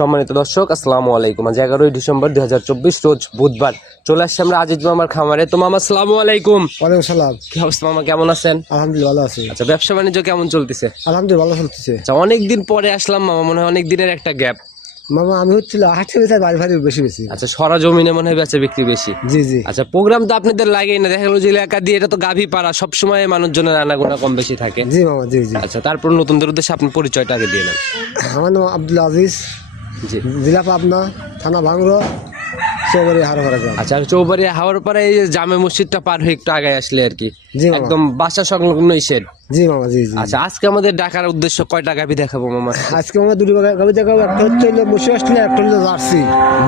সম্মানিত দর্শক আসসালামু আলাইকুম। আজ এগারোই ডিসেম্বর দুই রোজ বুধবার। চলে আসছে আমরা আজিজ মামার খামারে। তো মামা আসসালামু আলাইকুম। ওয়ালাইকুম সালাম। কি অবস্থা মামা কেমন আছেন? আলহামদুলিল্লাহ ভালো আছি। আচ্ছা ব্যবসা বাণিজ্য কেমন চলতেছে? আলহামদুলিল্লাহ ভালো চলতেছে। আচ্ছা অনেক দিন পরে আসলাম মামা মনে হয় অনেক দিনের একটা গ্যাপ। মামা আমি হচ্ছিল হাটে বেচার বাড়ি ভাড়ি বেশি বেশি। আচ্ছা সরা জমিনে মনে হয় বেচা বিক্রি বেশি। জি জি। আচ্ছা প্রোগ্রাম তো আপনাদের লাগেই না। দেখা গেলো যে এলাকা দিয়ে এটা তো গাভী পাড়া সবসময় মানুষজনের আনাগোনা কম বেশি থাকে। জি মামা জি জি। আচ্ছা তারপর নতুনদের উদ্দেশ্যে আপনি পরিচয়টা আগে দিয়ে নেন আমার নাম আব্দুল আজিজ। জি। জেলা পাবনা থানা ভাঙড়ো চৌবাড়ি হারোহারা গ্রাম আচ্ছা চৌবাড়ি হাওয়ার পরে এই জামে মসজিদটা পার হয়ে একটু আগে আসলে আর কি। একদম বাসা সংলগ্ন শেড জি মামা জি জি। আচ্ছা আজকে আমাদের ডাকার উদ্দেশ্য কয়টা গাভী দেখাবো মামা? আজকে আমরা দুটি গাড়ি দেখাবো একটা হচ্ছে হলো মুসি অস্ট্রেলিয়া একটা হলো জার্সি।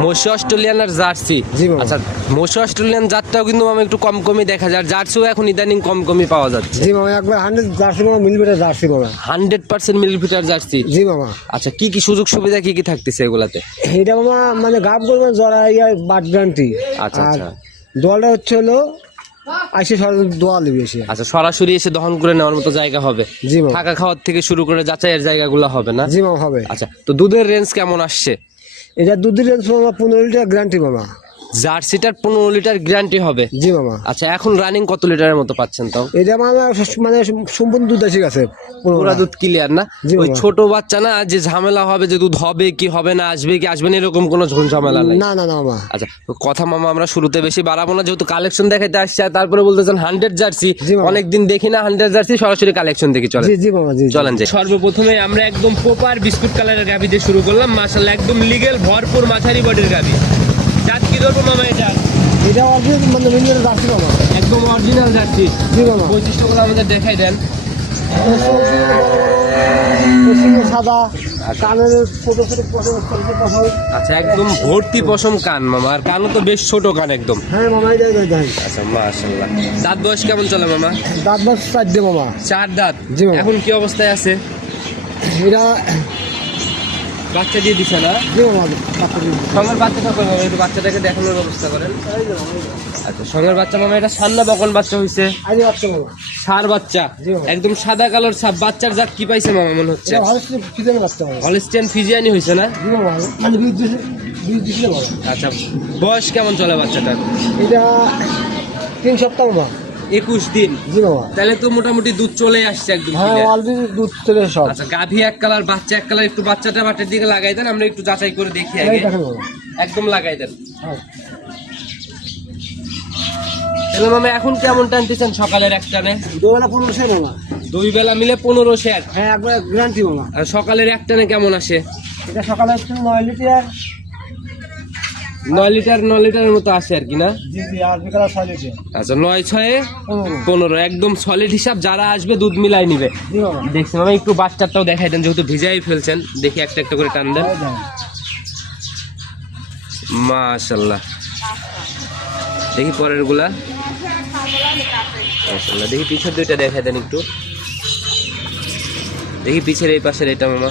মোশো অস্ট্রেলিয়ান আর জার্সি? জি মামা। আচ্ছা মোশো অস্ট্রেলিয়ান জাতটাও কিন্তু মামা একটু কম কমই দেখা যায় জার্সিও এখন ইদানিং কম কমই পাওয়া যাচ্ছে। জি মামা একবার হান্ড্রেড জার্সি মামা না জার্সি মামা। Hundred percent millimetre jersey? জি মামা। আচ্ছা কি কি সুযোগ সুবিধা কি কি থাকতেছে এগুলাতে? এটা মামা মানে গাব করবে জরা ইয়া বাট গ্যারান্টি আচ্ছা, আচ্ছা। দোয়ালটা হচ্ছে হলো আইসে সরাসরি দোয়া লিবি এসে। আচ্ছা সরাসরি এসে দহন করে নেওয়ার মতো জায়গা হবে? জি থাকা খাওয়ার থেকে শুরু করে যাচাইয়ের জায়গাগুলো হবে না? জি মামা হবে। আচ্ছা তো দুধের রেঞ্জ কেমন আসছে? এটা দুধের রেঞ্জ মামা পনেরো লিটার গ্যারান্টি মামা। জার্সিটার পনেরো লিটার গ্যারান্টি হবে। জি মামা। আচ্ছা এখন রানিং কত লিটারের মতো পাচ্ছেন তাও? এটা মামা মানে সম্পূর্ণ দুধ এসে গেছে। পুরা দুধ ক্লিয়ার না? ওই ছোট বাচ্চা না যে ঝামেলা হবে যে দুধ হবে কি হবে না আসবে কি আসবে না এরকম কোনো ঝুল ঝামেলা নাই। না না না মামা। আচ্ছা কথা মামা আমরা শুরুতে বেশি বাড়াবো না যেহেতু কালেকশন দেখাইতে আসছে আর তারপরে বলতেছেন হান্ড্রেড জার্সি। অনেকদিন দেখি না হান্ড্রেড জার্সি সরাসরি কালেকশন দেখি চলে। জি জি মামা জি। চলেন যে। সর্বপ্রথমে আমরা একদম পোপার বিস্কুট কালারের গাভি দিয়ে শুরু করলাম মাশাল্লাহ একদম লিগেল ভরপুর মাঝারি বডির গাভি। জাত কি ধরবো মামা এটা? এটা অরিজিনাল মানে মিলিয়ন জার্সি মামা? একদম অরিজিনাল জার্সি জি মামা। বৈশিষ্ট্যগুলো আমাদের দেখাই দেন। সাদা কানের ছোট ছোট আচ্ছা একদম ভর্তি পশম কান মামা আর কানও তো বেশ ছোট কান একদম। হ্যাঁ মামা আচ্ছা মাশাল্লাহ দাঁত বয়স কেমন চলে মামা? দাঁত বাস চার দিয়ে মামা। চার দাঁত? এখন কি অবস্থায় আছে? এটা বাচ্চা দিয়ে দিছে না? বাচ্চা। সঙ্গের বাচ্চাটা কই মামা একটু বাচ্চাটাকে দেখানোর ব্যবস্থা করেন। আচ্ছা সঙ্গের বাচ্চা মামা এটা সান্না বকন বাচ্চা বাচ্চা সার বাচ্চা। একদম সাদা কালার সাপ। বাচ্চার জাত কি পাইছে মামা মনে হচ্ছে? বাচ্চা হলিস্টিয়ান ফিজিয়ানি হয়েছে না? মানে আচ্ছা বয়স কেমন চলে বাচ্চাটার? এটা তিন সপ্তাহ মামা একুশ দিন। তাহলে তো মোটামুটি দুধ চলে আসছে একদম হ্যাঁ অলরেডি দুধ চলে সব। আচ্ছা গাভী এক কালার বাচ্চা এক কালার একটু বাচ্চাটা বাটের দিকে লাগাই দেন আমরা একটু যাচাই করে দেখি আগে। একদম লাগাই দেন। হ্যাঁ। তাহলে মামা এখন কেমন টানতেছেন সকালের একটানে দুবেলা পনেরোশো মামা। দুই বেলা মিলে পনেরো শেয়ার। হ্যাঁ একবার গ্যারান্টি মামা। আর সকালের একটানে কেমন আসে? এটা সকালে নয় লিটার। নয় লিটার নয় লিটারের মতো আসে আর কি না? আচ্ছা নয় ছয়ে পনেরো। একদম সলিড হিসাব যারা আসবে দুধ মিলাই নিবে। দেখছি মামা একটু বাচ্চাটাও দেখাই দেন যেহেতু ভিজাই ফেলছেন দেখি একটা একটা করে টান দেন। মাশাল্লাহ। দেখি পরেরগুলা মাশাল্লাহ দেখি পিছের দুইটা দেখাই দেন একটু। দেখি পিছের এই পাশের এটা মামা।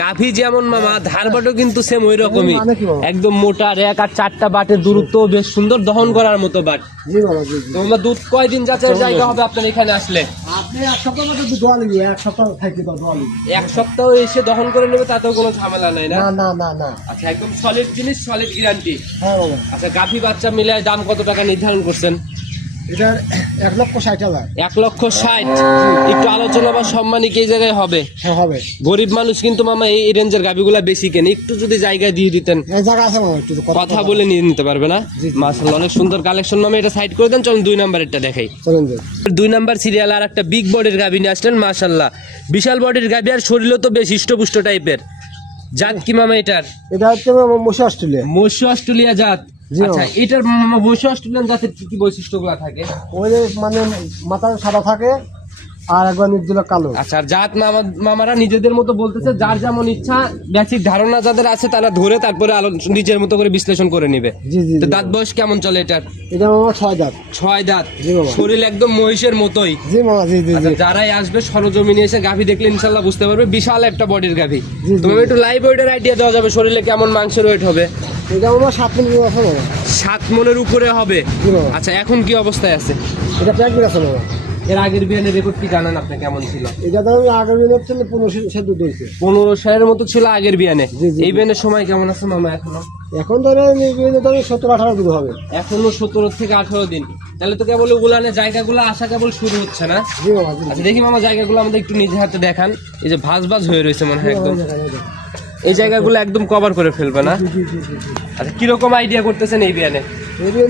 গাভী যেমন মামা ধারবাটও কিন্তু সেম ওই রকমই। মানে? একদম মোটা রেক আর চারটা বাটের দূরত্ব বেশ সুন্দর দহন করার মতো বাট। তো মামা দুধ কয়দিন যাচাই জায়গা হবে আপনার এখানে আসলে? এক সপ্তাহ এক এক এসে দহন করে নেবে তাতেও কোনো ঝামেলা নাই না? না না না আচ্ছা একদম সলিড জিনিস সলিড গ্যারান্টি হ্যাঁ আচ্ছা গাভী বাচ্চা মিলে দাম কত টাকা নির্ধারণ করছেন? এটার এক লক্ষ ষাট হাজার। এক লক্ষ ষাট। একটু আলোচনা বা সম্মানিক এই জায়গায় হবে। হ্যাঁ হবে। গরিব মানুষ কিন্তু মামা এই রেঞ্জের গাভিগুলা বেশি কেন। একটু যদি জায়গা দিয়ে দিতেন। জায়গা আছে মামা একটু কথা বলে নিয়ে নিতে পারবে না? জি। অনেক সুন্দর কালেকশন মামা এটা সাইড করে দেন চলুন দুই নাম্বারেরটা দেখাই। চলেন দুই নাম্বার সিরিয়াল আর একটা বিগ বডির গাভি নিয়ে আসলেন মাসাল্লাহ বিশাল বডির গাভি আর শরীরও তো বেশ হৃষ্টপুষ্ট টাইপের জাত কি মামা এটার? এটা হচ্ছে মশা অস্ট্রেলিয়া। মৎস্য অস্ট্রেলিয়া জাত। আচ্ছা। এটার মামা মৎস্য অস্ট্রেলিয়ান জাতের কি কি বৈশিষ্ট্যগুলো থাকে? ওই মানে মাথা সাদা থাকে আর একবার নির্দুল কালো। আচ্ছা আর জাত মামারা নিজেদের মতো বলতেছে যার যেমন ইচ্ছা বেসিক ধারণা যাদের আছে তারা ধরে তারপরে আলো নিজের মতো করে বিশ্লেষণ করে নিবে। জি জি তো দাঁত বয়স কেমন চলে এটার? এটা মামা ছয় দাঁত। ছয় দাঁত। শরীর একদম মহিষের মতোই। জি মামা জি জি আচ্ছা যারাই আসবে সরজমিনে এসে গাভী দেখলে ইনশাল্লাহ বুঝতে পারবে বিশাল একটা বডির গাভী। জি, জি। তুমি একটু লাইভ ওয়েটের আইডিয়া দেওয়া যাবে শরীরে কেমন মাংসের ওয়েট হবে? এটা মামা সাত মিনিট আছে সাত মনের উপরে হবে। আচ্ছা এখন কি অবস্থায় আছে? এটা প্যাকেট আছে মামা এর আগের বিয়ানের রেকর্ড কি জানেন আপনি কেমন ছিল? এটা তো আমি আগের দিন হচ্ছে পনেরোশো দুধ হয়েছে পনেরো সালের মতো ছিল আগের বিয়ানে। এই বিয়ানের সময় কেমন আছে মামা এখনও? এখন বিয়ে তো সত্তর আঠারো দুধ হবে। এখনও সতেরো থেকে আঠারো দিন। তাহলে তো কেবল ওগুলানের জায়গাগুলো আসা কেবল শুরু হচ্ছে না? আচ্ছা দেখি মামা জায়গাগুলো আমাদের একটু নিজে হাতে দেখান। এই যে ভাজ ভাজ হয়ে রয়েছে মনে হয় একদম। এই জায়গাগুলো একদম কভার করে ফেলবে না। আচ্ছা কীরকম আইডিয়া করতেছেন এই বিয়ানে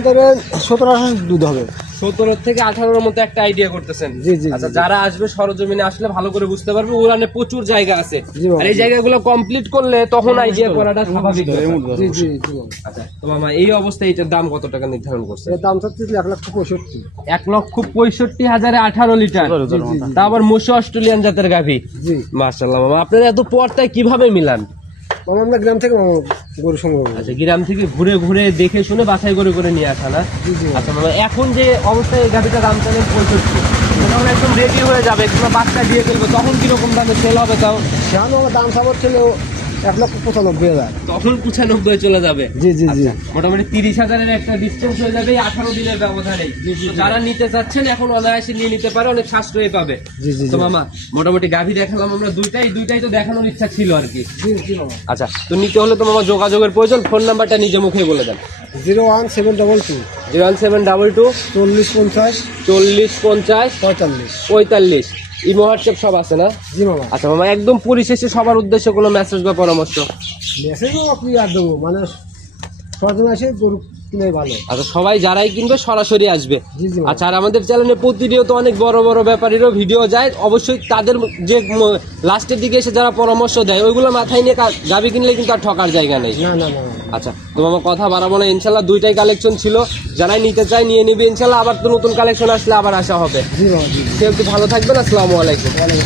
ধরেন আঠারো দুধ হবে। সতেরো থেকে আঠারোর মতো একটা আইডিয়া করতেছেন। জি, জি, আচ্ছা যারা আসবে সরজমিনে আসলে ভালো করে বুঝতে পারবে ওখানে প্রচুর জায়গা আছে। জি, বাবা। আর এই জায়গাগুলো কমপ্লিট করলে তখন আইডিয়া করাটা স্বাভাবিক জি জি জি আচ্ছা তো মামা এই অবস্থায় এটার দাম কত টাকা নির্ধারণ করছে এর দাম এক লক্ষ পঁয়ষট্টি। এক লক্ষ পঁয়ষট্টি হাজারে আঠারো লিটার। তা আবার অস্ট্রেলিয়ান জাতের গাভী। জি। মার্শাল্লাহ মামা আপনারা এত পর্দায় কীভাবে মিলান? মামা আমরা গ্রাম থেকে মামা গরু সংগ্রহ করি। আচ্ছা গ্রাম থেকে ঘুরে ঘুরে দেখে শুনে বাছাই করে করে নিয়ে আসা না? আচ্ছা মামা এখন যে অবস্থায় এই গাভিটা দাম চলে পঁয়ষট্টি যখন একদম রেডি হয়ে যাবে কিংবা বাচ্চা দিয়ে ফেলব তখন কীরকম দামে সেল হবে তাও? সেখানে আমার দাম সাবর ছিল এক লক্ষ পঁচানব্বই হাজার। তখন পঁচানব্বই চলে যাবে। জি জি জি। মোটামুটি তিরিশ হাজারের একটা ডিস্টেন্স হয়ে যাবে আঠারো দিনের ব্যবধানে যারা নিতে চাচ্ছেন এখন অনায়াসে নিয়ে নিতে পারে অনেক সাশ্রয় পাবে। জি জি তো মামা মোটামুটি গাভী দেখালাম আমরা দুইটাই দুইটাই তো দেখানোর ইচ্ছা ছিল আর কি। আচ্ছা তো নিতে হলে তো মামা যোগাযোগের প্রয়োজন ফোন নাম্বারটা নিজে মুখে বলে দেন। Zero one seven double two. Zero one seven double two চল্লিশ পঞ্চাশ। চল্লিশ পঞ্চাশ পঁয়তাল্লিশ। পঁয়তাল্লিশ। ইমো হোয়াটসঅ্যাপ সব আছে না? জি মামা। আচ্ছা মামা একদম পরিশেষে সবার উদ্দেশ্যে কোনো মেসেজ বা পরামর্শ? মেসেজ আপনি আর দেবো মানে সরজন আসে গরু আচ্ছা সবাই যারাই কিনবে সরাসরি আসবে। আচ্ছা আর আমাদের চ্যানেলে প্রতিনিয়ত অনেক বড় বড় ব্যাপারীরও ভিডিও যায়। অবশ্যই তাদের যে লাস্টের দিকে এসে যারা পরামর্শ দেয় ওইগুলো মাথায় নিয়ে গাবি কিনলে কিন্তু আর ঠকার জায়গা নেই। আচ্ছা তো মামা কথা বাড়াবো না ইনশাল্লাহ দুইটাই কালেকশন ছিল। যারাই নিতে চায় নিয়ে নিবে ইনশাল্লাহ আবার তো নতুন কালেকশন আসলে আবার আসা হবে। জি মামা জি সে ভালো থাকবেন? আসসালামু আলাইকুম।